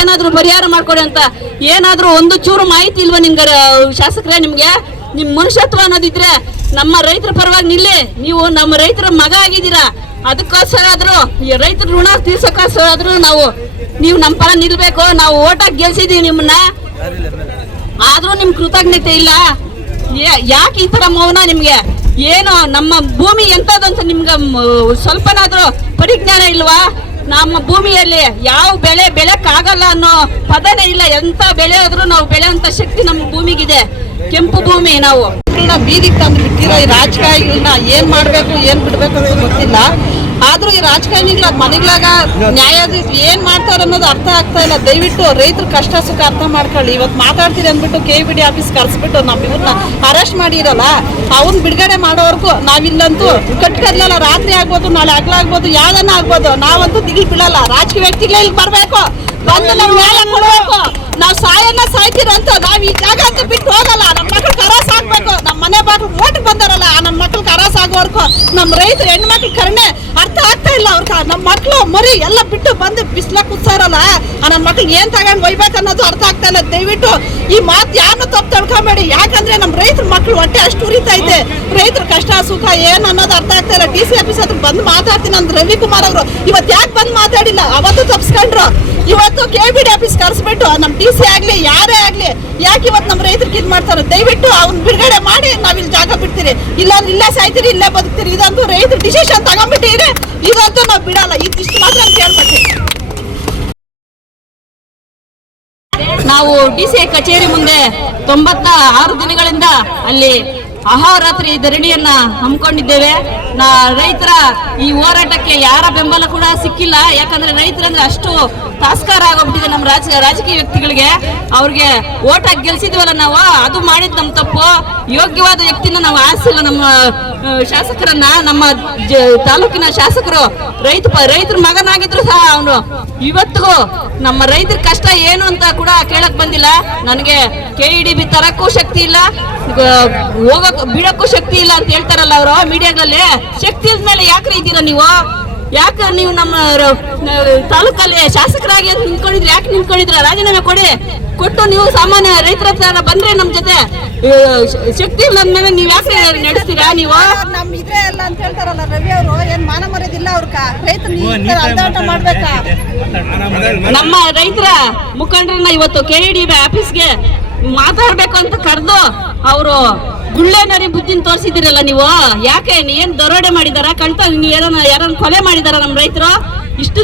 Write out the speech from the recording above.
ಏನಾದ್ರೂ ಪರಿಹಾರ ಮಾಡ್ಕೊಡಿ ಅಂತ ಏನಾದ್ರೂ ಒಂದು ಚೂರು ಮಾಹಿತಿ ಇಲ್ವಾ ನಿಮ್ಗೆ ಶಾಸಕರೇ? ನಿಮ್ಗೆ ನಿಮ್ ಮನುಷ್ಯತ್ವ ಅನ್ನೋದಿದ್ರೆ ನಮ್ಮ ರೈತರ ಪರವಾಗಿ ನಿಲ್ಲಿ. ನೀವು ನಮ್ಮ ರೈತರ ಮಗ ಆಗಿದ್ದೀರಾ, ಅದಕ್ಕೋಸ್ಕರ ಆದ್ರೂ ಈ ರೈತರ ಋಣ ತೀರ್ಸೋಕ್ಕೋಸ್ಕರ ಆದ್ರೂ ನೀವು ನಮ್ಮ ಪರ ನಿಲ್ಬೇಕು. ನಾವು ಓಟಾಗಿ ಗೆಲ್ಸಿದೀವಿ ನಿಮ್ಮನ್ನ, ಆದ್ರೂ ನಿಮ್ ಕೃತಜ್ಞತೆ ಇಲ್ಲ. ಯಾಕೆ ಈ ತರ ಮೌನ? ನಿಮ್ಗೆ ಏನು ನಮ್ಮ ಭೂಮಿ ಎಂತದ್ದು ಅಂತ ನಿಮ್ಗೆ ಸ್ವಲ್ಪನಾದ್ರೂ ಪರಿಜ್ಞಾನ ಇಲ್ವಾ? ನಮ್ಮ ಭೂಮಿಯಲ್ಲಿ ಯಾವ ಬೆಳೆ ಬೆಳೆಕ್ಕಾಗಲ್ಲ ಅನ್ನೋ ಪದನೇ ಇಲ್ಲ. ಎಂತ ಬೆಳೆ ಆದ್ರೂ ನಾವು ಬೆಳೆಯುವಂತ ಶಕ್ತಿ ನಮ್ಮ ಭೂಮಿಗಿದೆ. ಕೆಂಪು ಭೂಮಿ. ನಾವು ಬೀದಿಗೆ ತಂದು ಬಿಟ್ಟಿರೋ ಈ ರಾಜಕಾರಣಿಗಳನ್ನ ಏನ್ ಮಾಡ್ಬೇಕು ಏನ್ ಬಿಡ್ಬೇಕು ಅಂತ ಗೊತ್ತಿಲ್ಲ. ಆದ್ರೂ ಈ ರಾಜಕಾರಣಿಗಳ ಮನೆಗಳಾಗ ನ್ಯಾಯಾಧೀಶ ಏನ್ ಮಾಡ್ತಾರ ಅನ್ನೋದು ಅರ್ಥ ಆಗ್ತಾ ಇಲ್ಲ. ದಯವಿಟ್ಟು ರೈತರ ಕಷ್ಟ ಸುಖ ಅರ್ಥ ಮಾಡ್ಕೊಳ್ಳಿ. ಇವತ್ತು ಮಾತಾಡ್ತೀರಿ ಅಂದ್ಬಿಟ್ಟು KBD ಆಫೀಸ್ ಕರ್ಸ್ಬಿಟ್ಟು ನಮ್ಮ ಇವ್ರನ್ನ ಅರೆಸ್ಟ್ ಮಾಡಿರಲ್ಲ, ಅವ್ನ ಬಿಡುಗಡೆ ಮಾಡೋವರೆಗೂ ನಾವಿಲ್ಲಂತೂ ಕಟ್ಕರ್ಲಲ್ಲ. ರಾತ್ರಿ ಆಗ್ಬೋದು, ನಾಳೆ ಆಗ್ಲಾಗ್ಬೋದು, ಯಾವ್ದನ್ನ ಆಗ್ಬೋದು, ನಾವಂತೂ ದಿಗಿಲ್ ಬೀಳಲ್ಲ. ರಾಜಕೀಯ ವ್ಯಕ್ತಿಗಳೇ ಇಲ್ಲಿ ಬರ್ಬೇಕು, ಬಂದು ನಾವು ನ್ಯಾಯ ಕೊಡ್ಬೇಕು. ನಾವು ಸಾಯ್ತಿರಂತ ನಾವ್ ಈ ಜಾಗ ಅಂತ ಬಿಟ್ಟು ಹೋಗಲ್ಲ. ನಮ್ಮ ಮಕ್ಳು ಕರಾಸ್ ಆಗ್ಬೇಕು. ನಮ್ಮ ಮನೆ ಬಾಗಿಲು ಓಟ್ ಬಂದಾರಲ್ಲ, ನಮ್ಮ ಮಕ್ಳು ಕರಾಸ್ ಆಗೋವರ್ಗು ನಮ್ಮ ರೈತರು ಹೆಣ್ಮಕ್ಳು ಕರ್ಣೆ ಅರ್ಥ ಆಗ್ತಾ ಇಲ್ಲ. ಅವ್ರ ನಮ್ಮ ಮಕ್ಳು ಮರಿ ಎಲ್ಲ ಬಿಟ್ಟು ಬಂದು ಬಿಸ್ಲ ಕೂತ್ಸಾರಲ್ಲ, ನನ್ನ ಮಕ್ಳು ಏನ್ ತಗೊಂಡ್ ಒಯ್ಬೇಕು ಅನ್ನೋದು ಅರ್ಥ ಆಗ್ತಾ ಇಲ್ಲ. ದಯವಿಟ್ಟು ಈ ಮಾತು ಯಾರನ್ನ ತಪ್ಪು ತಿಳ್ಕೊಬೇಡಿ. ಯಾಕಂದ್ರೆ ನಮ್ಮ ರೈತರ ಮಕ್ಳು ಹೊಟ್ಟೆ ಅಷ್ಟು ಉರಿತಾ ಇದೆ. ರೈತರ ಕಷ್ಟ ಸುಖ ಏನ್ ಅನ್ನೋದು ಅರ್ಥ ಆಗ್ತಾ ಇಲ್ಲ. DC ಆಫೀಸ್ ಹತ್ರ ಬಂದು ಮಾತಾಡ್ತೀನಿ ಅಂದ್ ರವಿಕುಮಾರ್ ಅವರು ಇವತ್ತು ಯಾಕೆ ಬಂದು ಮಾತಾಡಿಲ್ಲ? ಅವತ್ತು ತಪ್ಸ್ಕೊಂಡ್ರು. ಇವತ್ತು KBD ಆಫೀಸ್ ಕರ್ಸ್ಬಿಟ್ಟು ನಮ್ಮ DC ಆಗ್ಲಿ ಯಾರೇ ಆಗ್ಲಿ ಯಾಕೆ ಇವತ್ತು ನಮ್ಮ ರೈತರಿಗೆ ಇದ್ ಮಾಡ್ತಾರೆ? ದಯವಿಟ್ಟು ಅವ್ನ ಬಿಡುಗಡೆ ಮಾಡಿ ನಾವಿಲ್ಲಿ ಜಾಗ ಬಿಡ್ತೀರಿ, ಇಲ್ಲಾಂದ್ರೆ ಇಲ್ಲೇ ಸಾಯ್ತೀರಿ, ಇಲ್ಲೇ ಬದುಕ್ತೀರಿ. ಇದಂತೂ ರೈತರು ಡಿಸಿಷನ್ ತಗೊಂಡ್ಬಿಟ್ಟಿರಿ. ಇದಂತೂ ನಾವು ಬಿಡಲ್ಲ. ಇದಿಷ್ಟು ಮಾತ್ರ ಕೇಳ್ಬೇಕು. ನಾವು DC ಕಚೇರಿ ಮುಂದೆ 96 ದಿನಗಳಿಂದ ಅಲ್ಲಿ ಅಹೋರಾತ್ರಿ ಧರಣಿಯನ್ನ ಹಮ್ಮಿಕೊಂಡಿದ್ದೇವೆ. ರೈತರ ಈ ಹೋರಾಟಕ್ಕೆ ಯಾರ ಬೆಂಬಲ ಕೂಡ ಸಿಕ್ಕಿಲ್ಲ. ಯಾಕಂದ್ರೆ ರೈತರಂದ್ರೆ ಅಷ್ಟು ತಾಸ್ಕಾರ ಆಗೋಗ್ಬಿಟ್ಟಿದೆ ನಮ್ಮ ರಾಜಕೀಯ ವ್ಯಕ್ತಿಗಳಿಗೆ. ಅವ್ರಿಗೆ ಓಟ್ ಹಾಕಿ ಗೆಲ್ಸಿದ್ವಲ್ಲ ನಾವು, ಅದು ಮಾಡಿದ್ ನಮ್ ತಪ್ಪು. ಯೋಗ್ಯವಾದ ವ್ಯಕ್ತಿನ ನಾವು ಆರಿಸಿಲ್ಲ. ನಮ್ಮ ಶಾಸಕರನ್ನ, ನಮ್ಮ ತಾಲೂಕಿನ ಶಾಸಕರು ರೈತರ ಮಗನಾಗಿದ್ರು ಸಹ ಅವನು ಇವತ್ತಿಗೂ ನಮ್ಮ ರೈತರ ಕಷ್ಟ ಏನು ಅಂತ ಕೂಡ ಕೇಳಕ್ ಬಂದಿಲ್ಲ. ನನಗೆ KEDB ತರಕ್ಕೂ ಶಕ್ತಿ ಇಲ್ಲ, ಬಿಡಕ್ಕೂ ಶಕ್ತಿ ಇಲ್ಲ ಅಂತ ಹೇಳ್ತಾರಲ್ಲ ಅವರು ಮೀಡಿಯಾಗಳಲ್ಲಿ. ಶಕ್ತಿ ಇಲ್ದ್ಮೇಲೆ ಯಾಕ್ರೆ ಇದ್ದೀರಾ ನೀವು? ಯಾಕೆ ನೀವು ನಮ್ಮ ತಾಲೂಕಲ್ಲಿ ಶಾಸಕರಾಗಿ ನಿಂತ್ಕೊಂಡಿದ್ರಿ? ಯಾಕೆ ನಿಂತ್ಕೊಂಡಿದ್ರ? ರಾಜೀನಾಮೆ ಕೊಟ್ಟು ನೀವು ಸಾಮಾನ್ಯ ರೈತರ ಹತ್ರ ಬಂದ್ರೆ ನಮ್ ಜೊತೆ. ಶಕ್ತಿ ಇಲ್ಲ ಅಂದ್ಮೇಲೆ ನೀವ್ ಯಾಕೆ ನಡೆಸ್ತೀರಾ? ನೀವು ನಮ್ ಇದ್ರೆ ಎಲ್ಲ ಅಂತ ಹೇಳ್ತಾರಲ್ಲ ರವಿ ಅವರು, ಏನ್ ಮಾನ ಮರ್ಯಾದಿಲ್ಲ ಅವ್ರಕ? ರೈತ ಅರ್ಧಾಟ ಮಾಡ್ಬೇಕಾ? ನಮ್ಮ ರೈತರ ಮುಖಂಡರನ್ನ ಇವತ್ತು KEDB ಆಫೀಸ್ಗೆ ಮಾತಾಡ್ಬೇಕು ಅಂತ ಕರೆದು ಅವರು ಗುಳ್ಳೆನರಿ ಬುದ್ಧಿನ ತೋರಿಸಿದಿರಲ್ಲ ನೀವು. ಯಾಕೆ ಏನ್ ದರೋಡೆ ಮಾಡಿದಾರ? ಯಾರನ್ನ ಕೊಲೆ ಮಾಡಿದಾರ ನಮ್ಮ ರೈತರು? ಇಷ್ಟು